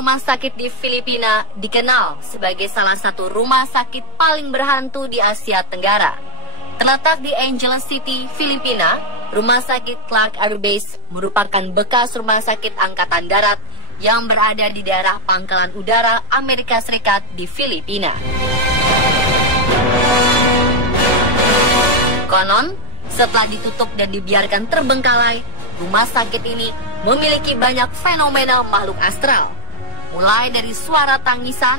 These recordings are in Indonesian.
rumah sakit di Filipina dikenal sebagai salah satu rumah sakit paling berhantu di Asia Tenggara. Terletak di Angel City, Filipina, rumah sakit Clark Air Base merupakan bekas rumah sakit Angkatan Darat yang berada di daerah Pangkalan Udara Amerika Serikat di Filipina. Konon, setelah ditutup dan dibiarkan terbengkalai, rumah sakit ini memiliki banyak fenomena makhluk astral. Mulai dari suara tangisan,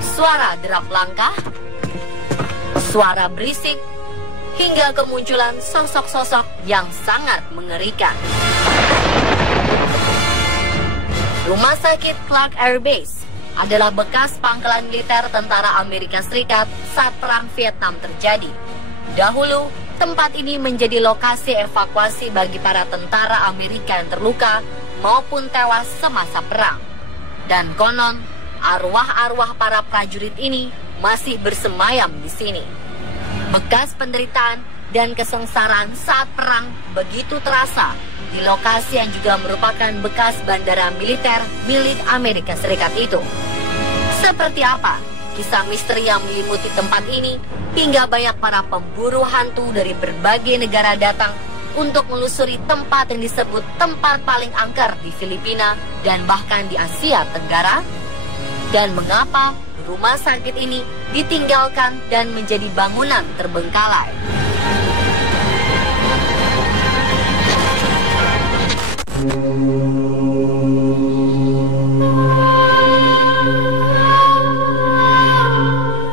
suara derap langkah, suara berisik, hingga kemunculan sosok-sosok yang sangat mengerikan. Rumah sakit Clark Air Base adalah bekas pangkalan militer tentara Amerika Serikat saat Perang Vietnam terjadi. Dahulu, tempat ini menjadi lokasi evakuasi bagi para tentara Amerika yang terluka maupun tewas semasa perang. Dan konon, arwah-arwah para prajurit ini masih bersemayam di sini. Bekas penderitaan dan kesengsaraan saat perang begitu terasa di lokasi yang juga merupakan bekas bandara militer milik Amerika Serikat itu. Seperti apa kisah misteri yang menyelimuti tempat ini hingga banyak para pemburu hantu dari berbagai negara datang untuk melusuri tempat yang disebut tempat paling angker di Filipina dan bahkan di Asia Tenggara? Dan mengapa rumah sakit ini ditinggalkan dan menjadi bangunan terbengkalai?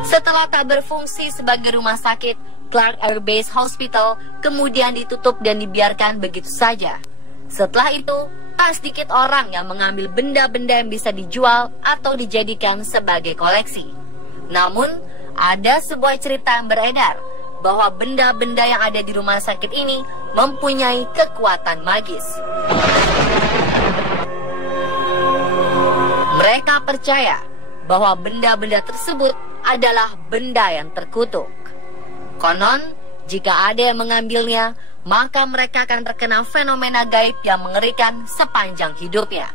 Setelah tak berfungsi sebagai rumah sakit, Clark Air Base Hospital kemudian ditutup dan dibiarkan begitu saja. Setelah itu, tak sedikit orang yang mengambil benda-benda yang bisa dijual atau dijadikan sebagai koleksi. Namun, ada sebuah cerita yang beredar bahwa benda-benda yang ada di rumah sakit ini mempunyai kekuatan magis. Mereka percaya bahwa benda-benda tersebut adalah benda yang terkutuk. Konon, jika ada yang mengambilnya, maka mereka akan terkena fenomena gaib yang mengerikan sepanjang hidupnya.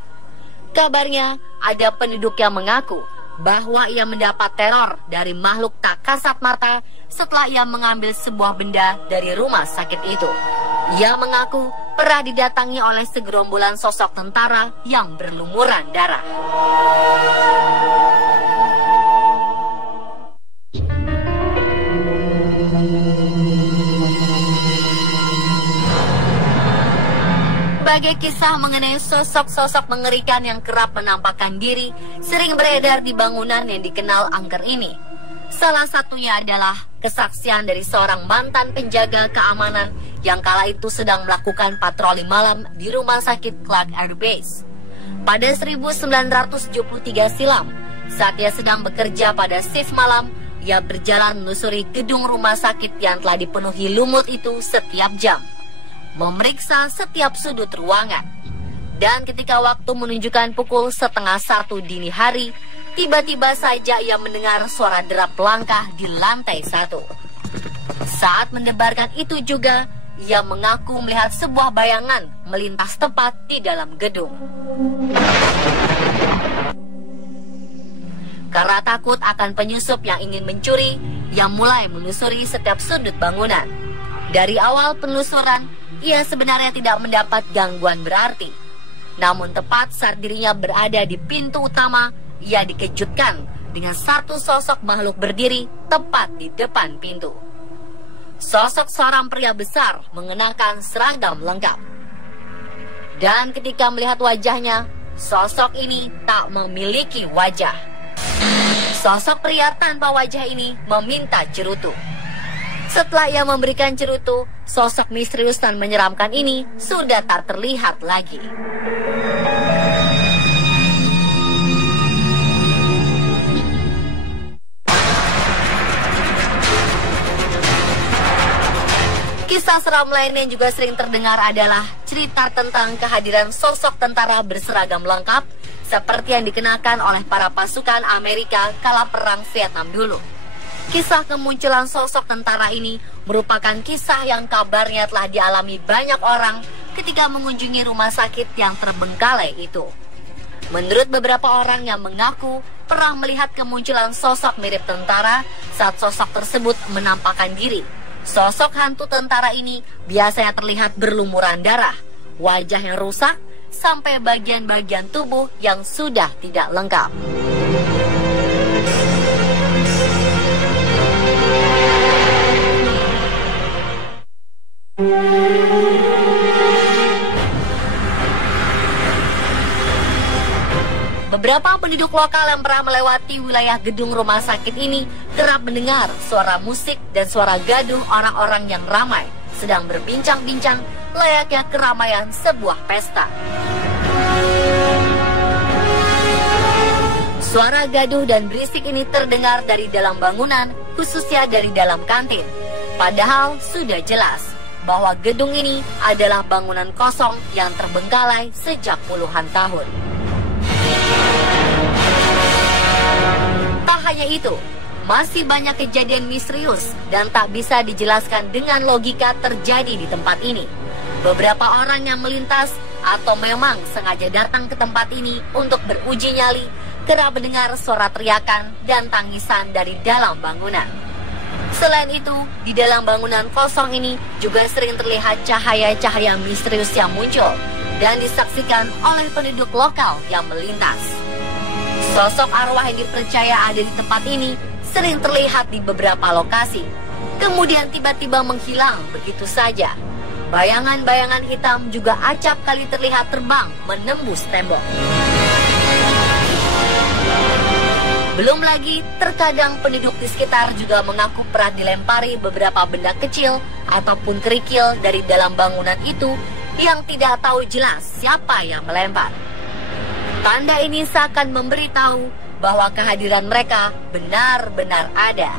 Kabarnya, ada penduduk yang mengaku bahwa ia mendapat teror dari makhluk tak kasat mata setelah ia mengambil sebuah benda dari rumah sakit itu. Ia mengaku pernah didatangi oleh segerombolan sosok tentara yang berlumuran darah. Berbagai kisah mengenai sosok-sosok mengerikan yang kerap menampakkan diri sering beredar di bangunan yang dikenal angker ini. Salah satunya adalah kesaksian dari seorang mantan penjaga keamanan yang kala itu sedang melakukan patroli malam di rumah sakit Clark Air Base. Pada 1973 silam, saat ia sedang bekerja pada shift malam, ia berjalan menelusuri gedung rumah sakit yang telah dipenuhi lumut itu setiap jam, memeriksa setiap sudut ruangan. Dan ketika waktu menunjukkan pukul 12:30 dini hari, tiba-tiba saja ia mendengar suara derap langkah di lantai 1. Saat mendebarkan itu juga, ia mengaku melihat sebuah bayangan melintas tepat di dalam gedung. Karena takut akan penyusup yang ingin mencuri, ia mulai menelusuri setiap sudut bangunan. Dari awal penelusuran, ia sebenarnya tidak mendapat gangguan berarti. Namun tepat saat dirinya berada di pintu utama, ia dikejutkan dengan satu sosok makhluk berdiri tepat di depan pintu. Sosok seorang pria besar mengenakan seragam lengkap. Dan ketika melihat wajahnya, sosok ini tak memiliki wajah. Sosok pria tanpa wajah ini meminta cerutu. Setelah ia memberikan cerutu, sosok misterius dan menyeramkan ini sudah tak terlihat lagi. Kisah seram lain yang juga sering terdengar adalah cerita tentang kehadiran sosok tentara berseragam lengkap seperti yang dikenakan oleh para pasukan Amerika kala Perang Vietnam dulu. Kisah kemunculan sosok tentara ini merupakan kisah yang kabarnya telah dialami banyak orang ketika mengunjungi rumah sakit yang terbengkalai itu. Menurut beberapa orang yang mengaku pernah melihat kemunculan sosok mirip tentara saat sosok tersebut menampakkan diri. Sosok hantu tentara ini biasanya terlihat berlumuran darah, wajah yang rusak, sampai bagian-bagian tubuh yang sudah tidak lengkap. Beberapa penduduk lokal yang pernah melewati wilayah gedung rumah sakit ini kerap mendengar suara musik dan suara gaduh orang-orang yang ramai sedang berbincang-bincang layaknya keramaian sebuah pesta. Suara gaduh dan berisik ini terdengar dari dalam bangunan, khususnya dari dalam kantin. Padahal sudah jelas bahwa gedung ini adalah bangunan kosong yang terbengkalai sejak puluhan tahun. Tak hanya itu, masih banyak kejadian misterius dan tak bisa dijelaskan dengan logika terjadi di tempat ini. Beberapa orang yang melintas atau memang sengaja datang ke tempat ini untuk beruji nyali kerap mendengar suara teriakan dan tangisan dari dalam bangunan. Selain itu, di dalam bangunan kosong ini juga sering terlihat cahaya-cahaya misterius yang muncul dan disaksikan oleh penduduk lokal yang melintas. Sosok arwah yang dipercaya ada di tempat ini sering terlihat di beberapa lokasi, kemudian tiba-tiba menghilang begitu saja. Bayangan-bayangan hitam juga acap kali terlihat terbang menembus tembok. Belum lagi, terkadang penduduk di sekitar juga mengaku pernah dilempari beberapa benda kecil ataupun kerikil dari dalam bangunan itu yang tidak tahu jelas siapa yang melempar. Tanda ini seakan memberitahu bahwa kehadiran mereka benar-benar ada.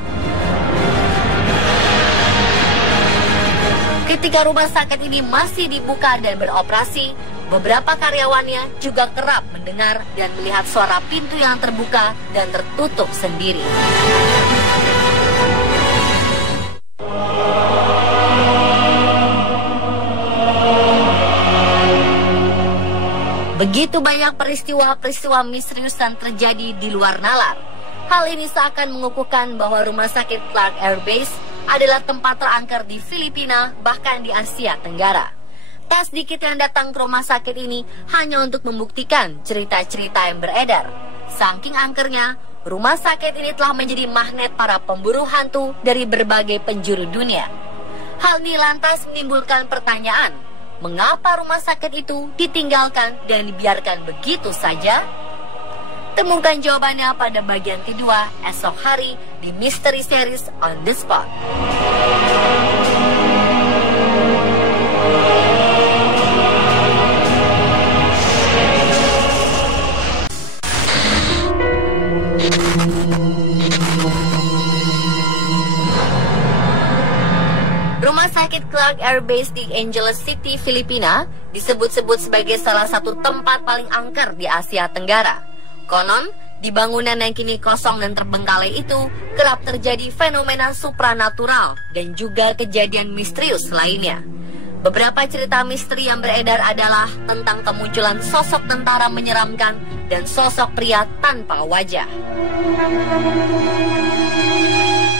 Ketika rumah sakit ini masih dibuka dan beroperasi, beberapa karyawannya juga kerap mendengar dan melihat suara pintu yang terbuka dan tertutup sendiri. Begitu banyak peristiwa-peristiwa misterius yang terjadi di luar nalar. Hal ini seakan mengukuhkan bahwa rumah sakit Clark Air Base adalah tempat terangker di Filipina, bahkan di Asia Tenggara. Tak sedikit yang datang ke rumah sakit ini hanya untuk membuktikan cerita-cerita yang beredar. Saking angkernya, rumah sakit ini telah menjadi magnet para pemburu hantu dari berbagai penjuru dunia. Hal ini lantas menimbulkan pertanyaan, mengapa rumah sakit itu ditinggalkan dan dibiarkan begitu saja? Temukan jawabannya pada bagian kedua esok hari di Mystery Series On The Spot. Rumah sakit Clark Air Base di Angeles City, Filipina disebut-sebut sebagai salah satu tempat paling angker di Asia Tenggara. Konon, di bangunan yang kini kosong dan terbengkalai itu kerap terjadi fenomena supranatural dan juga kejadian misterius lainnya. Beberapa cerita misteri yang beredar adalah tentang kemunculan sosok tentara menyeramkan dan sosok pria tanpa wajah.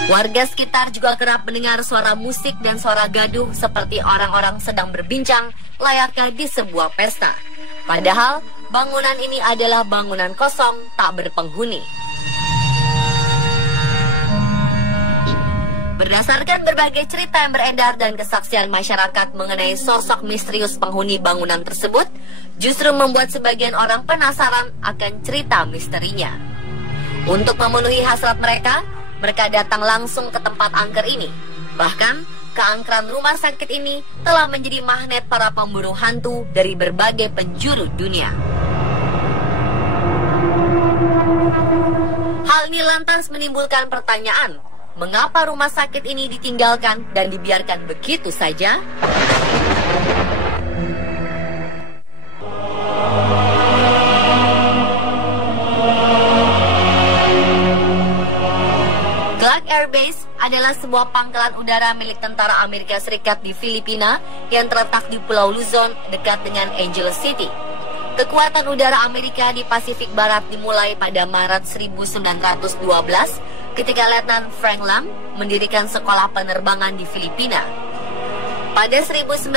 Warga sekitar juga kerap mendengar suara musik dan suara gaduh seperti orang-orang sedang berbincang layaknya di sebuah pesta. Padahal, bangunan ini adalah bangunan kosong tak berpenghuni. Berdasarkan berbagai cerita yang beredar dan kesaksian masyarakat mengenai sosok misterius penghuni bangunan tersebut, justru membuat sebagian orang penasaran akan cerita misterinya. Untuk memenuhi hasrat mereka datang langsung ke tempat angker ini. Bahkan, keangkeran rumah sakit ini telah menjadi magnet para pemburu hantu dari berbagai penjuru dunia. Hal ini lantas menimbulkan pertanyaan, mengapa rumah sakit ini ditinggalkan dan dibiarkan begitu saja? Clark Air Base adalah sebuah pangkalan udara milik tentara Amerika Serikat di Filipina yang terletak di Pulau Luzon dekat dengan Angeles City. Kekuatan udara Amerika di Pasifik Barat dimulai pada Maret 1912 ketika Letnan Frank Lam mendirikan sekolah penerbangan di Filipina. Pada 1919,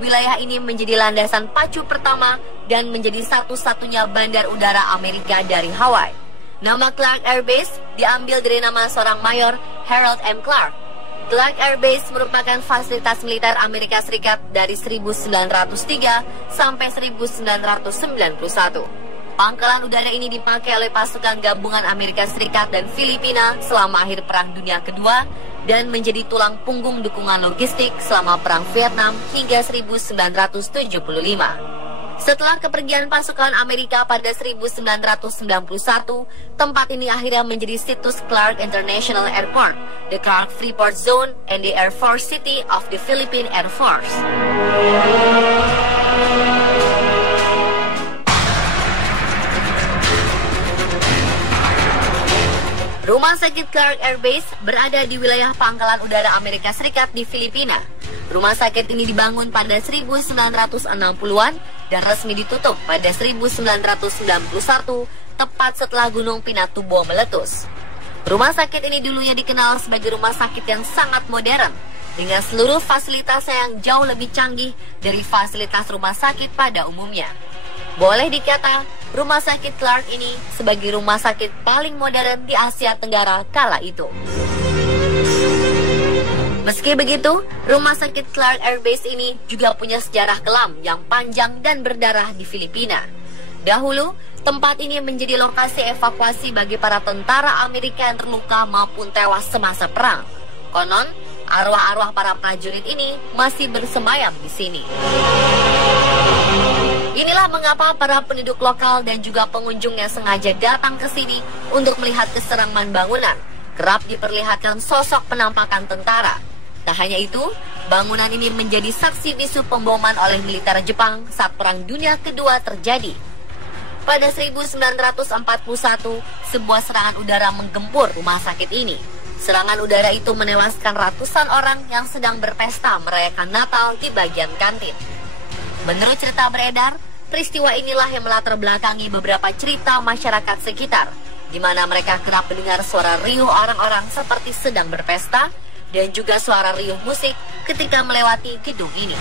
wilayah ini menjadi landasan pacu pertama dan menjadi satu-satunya bandar udara Amerika dari Hawaii. Nama Clark Air Base diambil dari nama seorang mayor, Harold M. Clark. Clark Air Base merupakan fasilitas militer Amerika Serikat dari 1903 sampai 1991. Pangkalan udara ini dipakai oleh pasukan gabungan Amerika Serikat dan Filipina selama akhir Perang Dunia Kedua dan menjadi tulang punggung dukungan logistik selama Perang Vietnam hingga 1975. Setelah kepergian pasukan Amerika pada 1991, tempat ini akhirnya menjadi situs Clark International Airport, the Clark Freeport Zone, and the Air Force City of the Philippine Air Force. Rumah sakit Clark Air Base berada di wilayah Pangkalan Udara Amerika Serikat di Filipina. Rumah sakit ini dibangun pada 1960-an dan resmi ditutup pada 1991, tepat setelah Gunung Pinatubo meletus. Rumah sakit ini dulunya dikenal sebagai rumah sakit yang sangat modern, dengan seluruh fasilitasnya yang jauh lebih canggih dari fasilitas rumah sakit pada umumnya. Boleh dikata, rumah sakit Clark ini sebagai rumah sakit paling modern di Asia Tenggara kala itu. Meski begitu, rumah sakit Clark Air Base ini juga punya sejarah kelam yang panjang dan berdarah di Filipina. Dahulu, tempat ini menjadi lokasi evakuasi bagi para tentara Amerika yang terluka maupun tewas semasa perang. Konon, arwah-arwah para prajurit ini masih bersemayam di sini. Inilah mengapa para penduduk lokal dan juga pengunjung yang sengaja datang ke sini untuk melihat keseraman bangunan. Kerap diperlihatkan sosok penampakan tentara. Tak hanya itu, bangunan ini menjadi saksi bisu pemboman oleh militer Jepang saat Perang Dunia Kedua terjadi. Pada 1941, sebuah serangan udara menggempur rumah sakit ini. Serangan udara itu menewaskan ratusan orang yang sedang berpesta merayakan Natal di bagian kantin. Menurut cerita beredar, peristiwa inilah yang melatar belakangi beberapa cerita masyarakat sekitar, di mana mereka kerap mendengar suara riuh orang-orang seperti sedang berpesta, dan juga suara riuh musik ketika melewati gedung ini.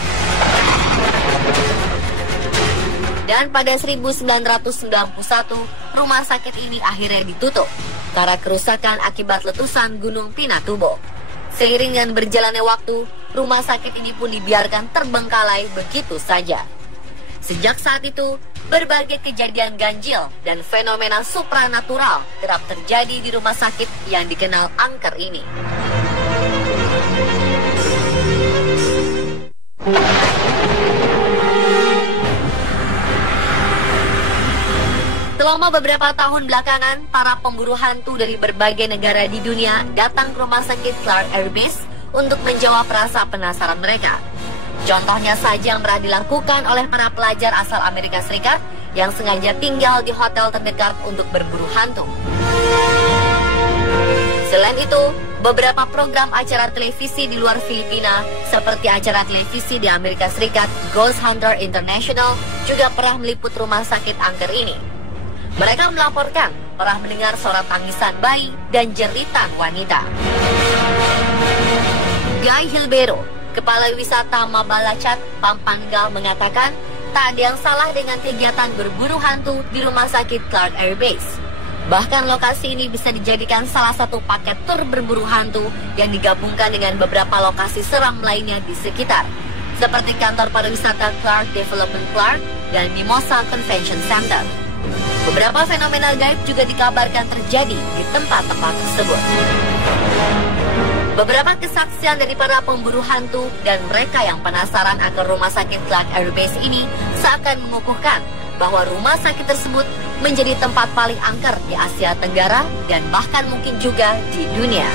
Dan pada 1991, rumah sakit ini akhirnya ditutup karena kerusakan akibat letusan Gunung Pinatubo. Seiring dengan berjalannya waktu, rumah sakit ini pun dibiarkan terbengkalai begitu saja. Sejak saat itu, berbagai kejadian ganjil dan fenomena supranatural kerap terjadi di rumah sakit yang dikenal angker ini. Selama beberapa tahun belakangan, para pemburu hantu dari berbagai negara di dunia datang ke rumah sakit Clark Air Base untuk menjawab rasa penasaran mereka. Contohnya saja yang pernah dilakukan oleh para pelajar asal Amerika Serikat yang sengaja tinggal di hotel terdekat untuk berburu hantu. Selain itu, beberapa program acara televisi di luar Filipina, seperti acara televisi di Amerika Serikat Ghost Hunter International, juga pernah meliput rumah sakit angker ini. Mereka melaporkan pernah mendengar suara tangisan bayi dan jeritan wanita. Guy Hilbero, Kepala Wisata Mabalacat, Pampanga, mengatakan tak ada yang salah dengan kegiatan berburu hantu di rumah sakit Clark Air Base. Bahkan lokasi ini bisa dijadikan salah satu paket tur berburu hantu yang digabungkan dengan beberapa lokasi seram lainnya di sekitar, seperti kantor pariwisata Clark Development Clark dan Mimosa Convention Center. Beberapa fenomena gaib juga dikabarkan terjadi di tempat-tempat tersebut. Beberapa kesaksian dari para pemburu hantu dan mereka yang penasaran akan rumah sakit Clark Air Base ini seakan mengukuhkan bahwa rumah sakit tersebut menjadi tempat paling angker di Asia Tenggara dan bahkan mungkin juga di dunia.